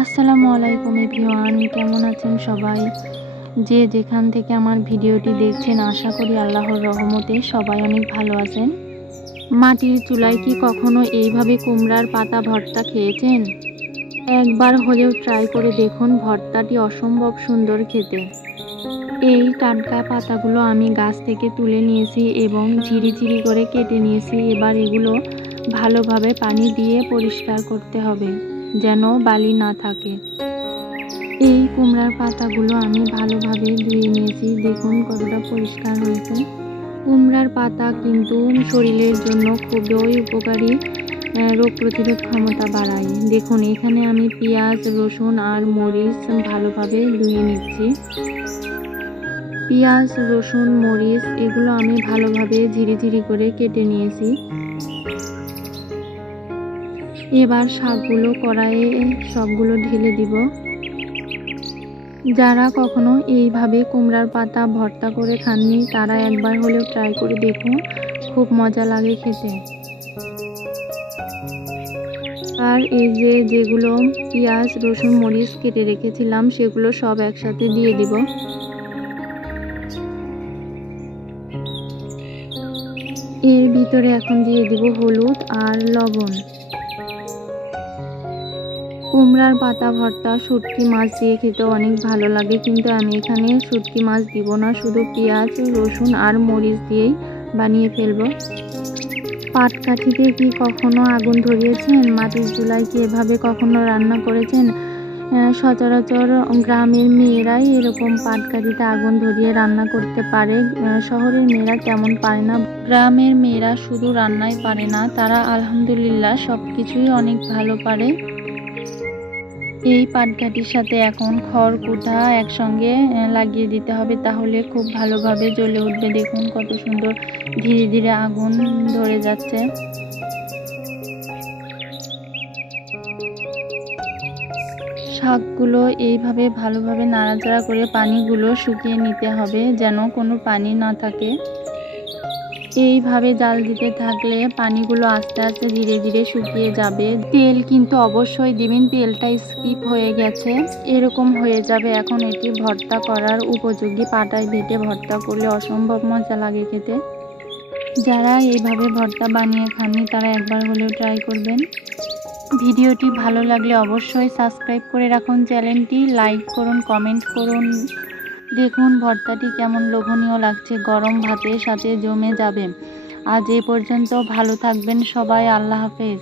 আসসালামু আলাইকুম এভরিওয়ান, কেমন আছেন সবাই? যে যেখান থেকে আমার ভিডিওটি দেখছেন, আশা করি আল্লাহর রহমতে সবাই অনেক ভালো আছেন। মাটির চুলায় কি কখনো এইভাবে কুমড়ার পাতা ভর্তা খেয়েছেন? একবার হলেও ট্রাই করে দেখুন, ভর্তাটি অসম্ভব সুন্দর খেতে। এই টাটকা পাতাগুলো আমি গাছ থেকে তুলে নিয়েছি এবং ঝিরিঝিরি করে কেটে নিয়েছি। এবার এগুলো ভালোভাবে পানি দিয়ে পরিষ্কার করতে হবে, যেন বালি না থাকে। এই কুমড়ার পাতাগুলো আমি ভালোভাবে ধুয়ে নিয়েছি, দেখুন কতটা পরিষ্কার হয়েছে। কুমড়ার পাতা কিন্তু শরীরের জন্য খুবই উপকারী, রোগ প্রতিরোধ ক্ষমতা বাড়ায়। দেখুন এখানে আমি পেঁয়াজ, রসুন আর মরিচ ভালোভাবে ধুয়ে নিচ্ছি। পেঁয়াজ, রসুন, মরিচ এগুলো আমি ভালোভাবে ঝিরিঝিরি করে কেটে নিয়েছি। এবার শাকগুলো কড়াইয়ে সবগুলো ঢেলে দিব। যারা কখনো এইভাবে কুমড়ার পাতা ভর্তা করে খাননি, তারা একবার হলেও ট্রাই করে দেখুন, খুব মজা লাগে খেতে। আর এই যেগুলো পেঁয়াজ, রসুন, মরিচ কেটে রেখেছিলাম, সেগুলো সব একসাথে দিয়ে দিব। এর ভিতরে এখন দিয়ে দিব হলুদ আর লবণ। কুমড়ার পাতা ভর্তা শুটকি মাছ দিয়ে খেতে অনেক ভালো লাগে, কিন্তু আমি এখানে শুটকি মাছ দিব না, শুধু পেঁয়াজ, রসুন আর মরিচ দিয়েই বানিয়ে ফেলবো। পাটকাঠিতে কি কখনো আগুন ধরিয়েছেন? মাটির চুলায় কি এভাবে কখনো রান্না করেছেন? সচরাচর গ্রামের মেয়েরাই এরকম পাটকাঠিতে আগুন ধরিয়ে রান্না করতে পারে। শহরের মেয়েরা তেমন পারে না। গ্রামের মেয়েরা শুধু রান্নাই পারে না, তারা আলহামদুলিল্লাহ সব কিছুই অনেক ভালো পারে। এই পাটকাঠির সাথে এখন খড়কুটা একসঙ্গে লাগিয়ে দিতে হবে, তাহলে খুব ভালোভাবে জ্বলে উঠবে। দেখুন কত সুন্দর ধীরে ধীরে আগুন ধরে যাচ্ছে। শাকগুলো এইভাবে ভালোভাবে নাড়াচাড়া করে পানিগুলো শুকিয়ে নিতে হবে, যেন কোনো পানি না থাকে। এইভাবে জাল দিতে থাকলে পানিগুলো আস্তে আস্তে ধীরে ধীরে শুকিয়ে যাবে। তেল কিন্তু অবশ্যই দিবেন, তেলটা স্কিপ হয়ে গেছে। এরকম হয়ে যাবে, এখন এটি ভর্তা করার উপযোগী। পাটায় বেটে ভর্তা করলে অসম্ভব মজা লাগে খেতে। যারা এইভাবে ভর্তা বানিয়ে খাননি, তারা একবার হলেও ট্রাই করবেন। ভিডিওটি ভালো লাগলে অবশ্যই সাবস্ক্রাইব করে রাখুন চ্যানেলটি, লাইক করুন, কমেন্ট করুন। দেখুন ভর্তাটি কেমন লোভনীয় লাগছে, গরম ভাতের সাথে জমে যাবে। আজ এ পর্যন্ত, ভালো থাকবেন সবাই, আল্লাহ হাফেজ।